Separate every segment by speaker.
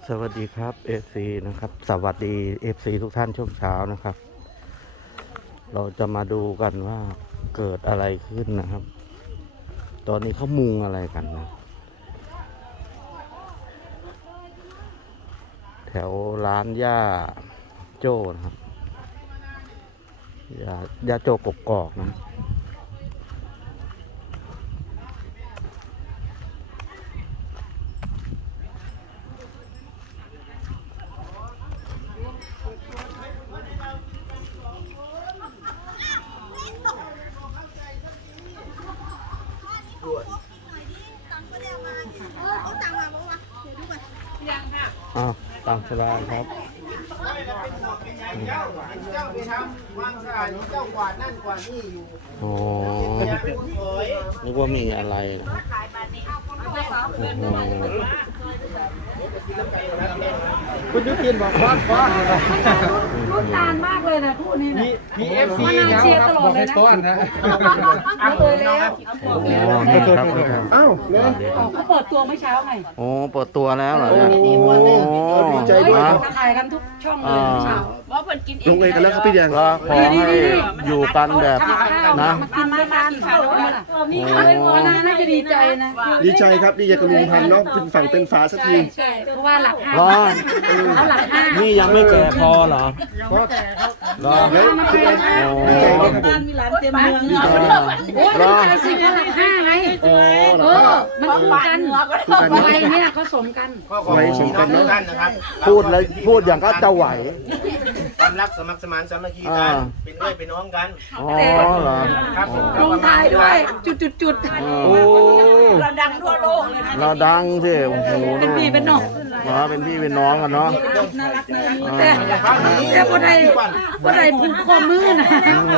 Speaker 1: สวัสดีครับ FC นะครับสวัสดี FC ทุกท่านช่วงเช้านะครับ เราจะมาดูกันว่าเกิดอะไรขึ้นนะครับ ตอนนี้เขามุงอะไรกันนะแถวร้านย่าโจ้นะครับย่าโจ้กกอกนะอ้าวตามสบายครับ
Speaker 2: เจ้าไปทำความสะอาดเจ้ากวาดนั่นกวาดนี่อยู่
Speaker 1: อ๋อ นึกว่ามีอะไรนะครับ
Speaker 2: คุณยุพินบอกว่า
Speaker 3: รุ่นนานมากเลยนะคู่นี้นะ
Speaker 2: มีเอฟซี
Speaker 3: เชียร์ตลอดเลยนะ
Speaker 2: ต้นนะ
Speaker 3: เอาเลยแล้ว
Speaker 1: อ๋อนี่ครับ
Speaker 2: อ้าวเลย
Speaker 3: เขาเปิดตัวเมื่อเช้าไง
Speaker 1: โอ้เปิดตัวแล้วเหรอเนี่ย
Speaker 2: โอ้ดีใจด้วยครับ
Speaker 3: ถ่ายกันทุกช่องเลยเมื่อเช้า
Speaker 2: ลงเอยกันแล้วครับพี่แดง
Speaker 1: ก็ขอให้อยู่กันแบบนะ
Speaker 3: มากินด้วยกันนี่เลยน่าจะดีใจนะ
Speaker 2: ดีใจครับดีใจกับลุงพันธุ์เนาะเป็นฝั่งเป็นฝาสักที
Speaker 3: ใช่เพราะว่าหลักห้า
Speaker 1: ร้อน
Speaker 3: เขาหลักห้า
Speaker 1: นี่ยังไม่แก่พอเหรอ
Speaker 2: ก็แก่ครับ
Speaker 1: ร้อน
Speaker 2: แล้วพี่แดง
Speaker 1: โอ้
Speaker 2: ดีใจด้วยครับผม
Speaker 3: มีหลานเต็มเมืองโอ้ยดีใจสิเขาหลักห้าไง
Speaker 2: โอ้
Speaker 3: เออมันคู่กันวัยเนี่ยเขาสมกัน
Speaker 4: ก็ขอให้พี่น้องทุกท่านนะครับ
Speaker 1: พูดเลยพูดอย่างก็จะไหว
Speaker 4: ความรักสมัครสมานสามัคคีกันเป็นด้วยเป็นน้องกัน
Speaker 1: อ๋อเหรอ
Speaker 4: ครับผม
Speaker 3: ลงท้ายด้วยจุด
Speaker 1: โอ้
Speaker 3: เราดังทั่วโลกเลยนะ
Speaker 1: เราดังสิโอ้โห
Speaker 3: เป็นพี่เป็นน้อง
Speaker 1: อ๋อเป็นพี่เป็นน้องกันเนาะ
Speaker 3: แต่บ่ได้ผูกข้อมือนะ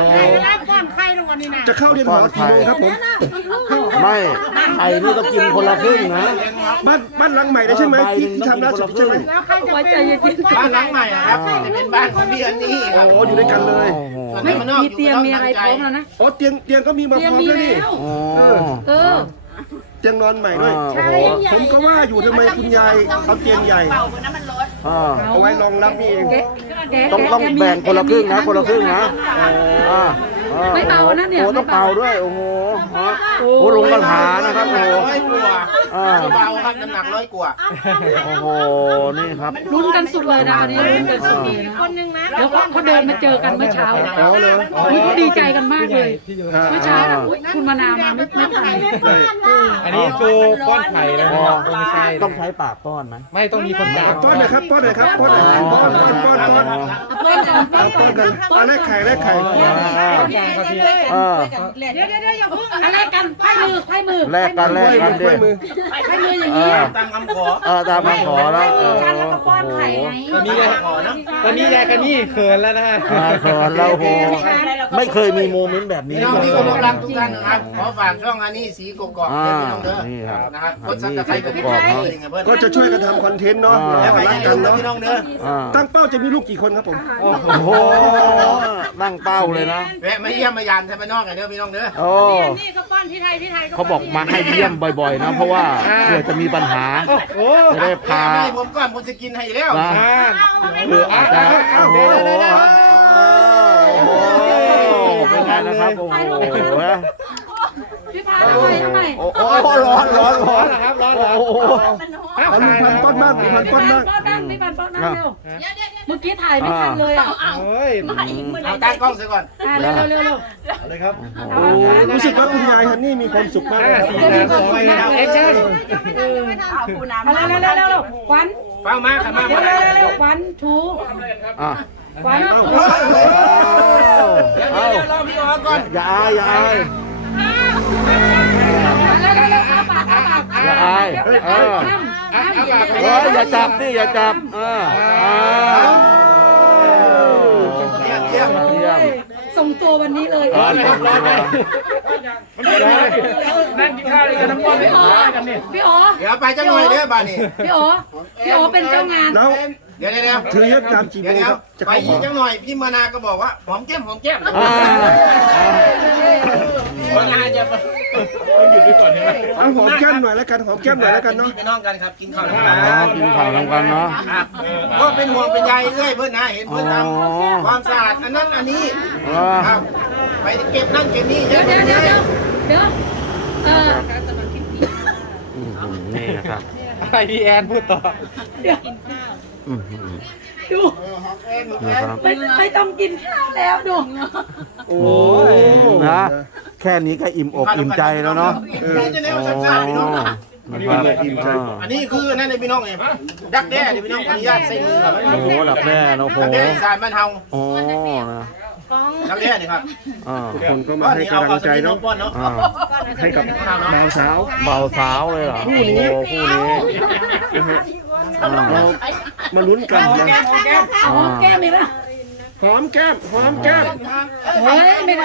Speaker 2: จะเข้าเรียนหอกี่โมงครับผม
Speaker 1: ไม่ไข่นี่ต้องกินคนละครึ่งนะ
Speaker 2: บ้านหลังใหม่ได้ใช่ไหมที่ทำล่าสุดใช่ไหม
Speaker 3: ไว้ใจเย็น
Speaker 4: บ้านหลังใหม่อะครับจะเป็นบ้านของพี่อันนี่ครับ
Speaker 2: โอ้อยู่ด้วยกันเลย
Speaker 1: โอ้โห
Speaker 3: ๆไม่มีเตียงมีอะไรพร้อมแล้วนะ
Speaker 2: อ๋อเตียงก็มีมา
Speaker 3: เตีย
Speaker 2: พ
Speaker 3: ง
Speaker 2: ร้อม
Speaker 3: มี
Speaker 2: แล้วนี่
Speaker 3: แล้ว
Speaker 1: โอ้
Speaker 3: เออ
Speaker 2: เตียงนอนใหม่ด้วย
Speaker 1: โอ้โห
Speaker 2: ผมก็ว่าอยู่ทำไมคุณยายเอาเตียงใหญ่
Speaker 1: อ่า
Speaker 2: เอาไว้รองรับนี่เอง
Speaker 1: ต้องแบ่งคนละครึ่งนะคนละครึ่งนะอ่า
Speaker 3: ไม่เบานะเนี่ย
Speaker 1: โอ้ต้องเป่าด้วยโอ้โหฮะโอ้ลงกระถานะครับโอ้โห
Speaker 4: ร้อยกว่าเบาครับน้ำหนัก100 กว่า
Speaker 1: โอ้โหนี่ครับ
Speaker 3: ลุ้นกันสุดเลยนะวันนี้ลุ้นกันสุดเลยนะคนนึงนะแล้วก็เขาเดินมาเจอกันเมื่อเช้า
Speaker 2: อ๋อเลย
Speaker 3: อุ๊ยเขาดีใจกันมากเลยเมื่อเช้าอุ๊ยคุณมานาวมาไม่ทัน
Speaker 5: อันนี้คือป้อนไข่นะ
Speaker 1: อ๋อ
Speaker 5: ไม่ใช่
Speaker 1: ต้องใช้ปากป้อนไหม
Speaker 5: ไม่ต้องมีคนจับ
Speaker 2: ป้อนหน่อยครับป้อนหน่อยครับป้อนหน่อยป้อนป้อนป้อนป้อนกันเอาแรกไข่แรกไข่
Speaker 1: อ่า
Speaker 3: อะไรกันไพ่มือ
Speaker 1: แลกกันดิ
Speaker 2: ด้วยมือ
Speaker 3: ไพ่มืออย่างนี้
Speaker 4: ตามคำขอ
Speaker 1: ตามมาขอแล้ว
Speaker 3: กันแล้วก็ป้อนไข่ไง
Speaker 5: ตอนนี้ยายตอนนี้ยายกันนี่เขินแล้วนะฮะ
Speaker 1: ขอแล้วโหไม่เคยมีโมเมนต์แบบนี้
Speaker 4: พี่น้องที่เคารพรักทุกท่านนะครับขอฝากช่องอันนี้สีกกอกเพื่อนพี่น้องเด้อ
Speaker 1: นี่ครับ
Speaker 4: นะครับกดซับสไครต์กับพี่น้องเพื่อน
Speaker 2: ก็จะช่วยกันทำคอนเทนต์เนาะ
Speaker 4: แล้วไป
Speaker 2: รั
Speaker 4: ยั
Speaker 2: ก
Speaker 4: ง
Speaker 2: กัน
Speaker 4: ยืม
Speaker 2: เนาะ
Speaker 4: พี่น้องเด้อ
Speaker 2: ตั้งเป้าจะมีลูกกี่คนครับผม
Speaker 1: โอ้โหนั่งเป้าเลยนะ
Speaker 4: แวะมาเยี่ยมมายามท่านพี่น้องกันเด้อพี่น้องเด้อ
Speaker 1: โอ้เขาบอกมาให้เยี่ยมบ่อยๆนะ เพราะว่าเผื่อจะมีปัญหา
Speaker 5: โอ้
Speaker 1: จะได้พา
Speaker 4: ให้ผมก่อนผมจะกินให้แล้ว
Speaker 1: นะหรืออาจจะโอ้โหเป็นไงนะครับโอ้โห
Speaker 3: พี่พาทำไม
Speaker 1: โอ้โหร้อน
Speaker 5: ร้อนเหรอครับร้อนเหรอ
Speaker 1: โอ้โห
Speaker 2: เอาลุงพันป้อนมากลุงพันป้อนมาก
Speaker 3: พี่ป้อนเร็วเมื่อกี้ถ่ายไม่ทันเลยอ่ะ
Speaker 5: เฮ้ย
Speaker 4: เอาตั้งกล้องซะก่อน
Speaker 3: เร็ว
Speaker 5: เลยครับ
Speaker 1: โอ้โห
Speaker 2: รู้สึกว่าคุณยายฮันนี่มีความสุขมากเลยครับ
Speaker 5: 4 3 2 1แอคชั่น
Speaker 3: เร็วควัน
Speaker 4: เฝ้ามาขันมา
Speaker 3: เร็วควันทู
Speaker 1: อ่ะ
Speaker 3: ควัน
Speaker 4: เดี๋ยวรอพี่อ๋อก่อน
Speaker 1: อย่าอายอย่าอาย
Speaker 3: เอาปาก
Speaker 1: อย่าอายเฮ้ยอย่าจับนี่อย่าจับเยี่ยม
Speaker 3: ส่งตัววันนี้เลย
Speaker 1: ร้อนครับร้อน
Speaker 5: นั่งกินข้าวด้วยกันน้ำมัน
Speaker 3: พี่อ๋อพี่อ๋อ
Speaker 4: เดี๋ยวไปจังหน่อยเด้อบ้านนี้
Speaker 3: พี่อ๋อเป็นเจ้างาน
Speaker 2: แล้ว
Speaker 4: เดี๋ยว
Speaker 2: ถือเยอะตามกี่โมงครับจะ
Speaker 4: ไป
Speaker 2: เข้าห
Speaker 4: อี
Speaker 2: อก
Speaker 4: จังหน่อยพี่มานาก็บอกว่าหอมแก้ม
Speaker 1: อ่า
Speaker 4: มันน่าจะ
Speaker 2: เอาหอมแก้มหน่อยแล้วกันหอมแก้มหน่อยแล้วกันเนาะ
Speaker 4: พี่น้องกันครับกินข้าวน้ำ
Speaker 1: อ๋
Speaker 4: กั
Speaker 1: อน กินข้าวทำกันเนาะ
Speaker 4: ครับก็เป็นห่วงเป็นใยเอ้ยเพื่อนนะเห็นเพื่อนท
Speaker 1: อ๋อ
Speaker 4: ำความสะอาดอันนั้นอันนี้
Speaker 1: อ๋อ
Speaker 4: ครับไปเก็บนั่นเก็บนี่
Speaker 3: เดี๋ยว
Speaker 1: นี่นะครับ
Speaker 5: ไอพีแอนพูดต่อ
Speaker 1: อื้อหือ
Speaker 3: ดู
Speaker 1: นะครับ
Speaker 3: ไม่ต้องกินข้าวแล้วดู
Speaker 2: โอ้
Speaker 1: นะแค่นี้ก็อิ่มอกอิ่มใจแล้วเนาะ
Speaker 4: นี่จะแนวสะอาดพี่น้อง
Speaker 1: นะครับ
Speaker 4: อันนี้คือนั่นเลยพี่น้องเองดักแด้เลยพี่น้องขออนุญาตใส่มือครับ
Speaker 1: โอ้โหดับแด้เนาะโอ้โห
Speaker 4: ดักแด้อีสานบ้านเฮา
Speaker 1: โอ้นะ
Speaker 4: ดักแด้นี่ครับ
Speaker 1: อ่า
Speaker 2: คนก็มาให้กำลังใจเนาะ
Speaker 4: ป้อนเนาะ
Speaker 1: อ่า
Speaker 2: ให้กับบ่าวสาว
Speaker 1: เบาสาวเลยเหรอคู่นี้คู่นี้
Speaker 2: นะฮะ
Speaker 1: อ่า
Speaker 2: เรามาลุ้นกันนะ
Speaker 3: เอาหอมแก้มอีกแล้ว
Speaker 2: หอมแก้มหอมแก้ม
Speaker 3: เฮ้ยไม่ได้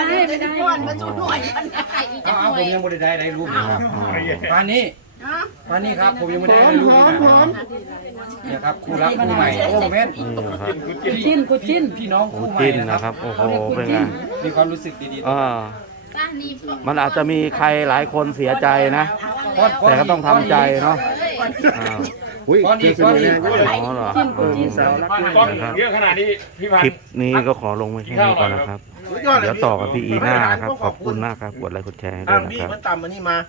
Speaker 5: เอาผมยังไม่ได้รูป
Speaker 1: อ่า
Speaker 5: ปานนี้ครับผมยังไม่
Speaker 2: ห
Speaker 5: ได้
Speaker 2: อม
Speaker 5: รูป
Speaker 2: หอมหอม
Speaker 5: เนี่ยครับคู่รักคู่ใหม่โอ้เมน
Speaker 1: นี่นะครับ
Speaker 3: กูจิ้น
Speaker 5: พี่น้อง
Speaker 1: โอ้
Speaker 5: คู่ใหม่
Speaker 1: จิ้นนะครับ โอ้โห เป็นไง
Speaker 5: มีความรู้สึกดี
Speaker 1: อ่ามันอาจจะมีใครหลายคนเสียใจนะ
Speaker 5: ๆ
Speaker 1: แต่ก็ต้องทำใจเนาะอ่า
Speaker 2: อุ้ยเจอสนุกแรงเยอะเลย
Speaker 1: อ๋อเหรอ
Speaker 2: สาวรักมาก
Speaker 5: ก้อน
Speaker 1: นะครับ
Speaker 5: เยอะขนาดนี้พี่พัน
Speaker 1: คลิปนี้ก็ขอลงไว้แค่นี้ก่อนนะครับ เดี๋ยวต่อกับพี่อีหน้านะครับ ขอบคุณมากครับ กดไลค์กดแชร์ให้ด้
Speaker 4: อ่า
Speaker 1: วยนะ
Speaker 4: พี่
Speaker 1: ครับ
Speaker 4: มันต่ำมานี่มา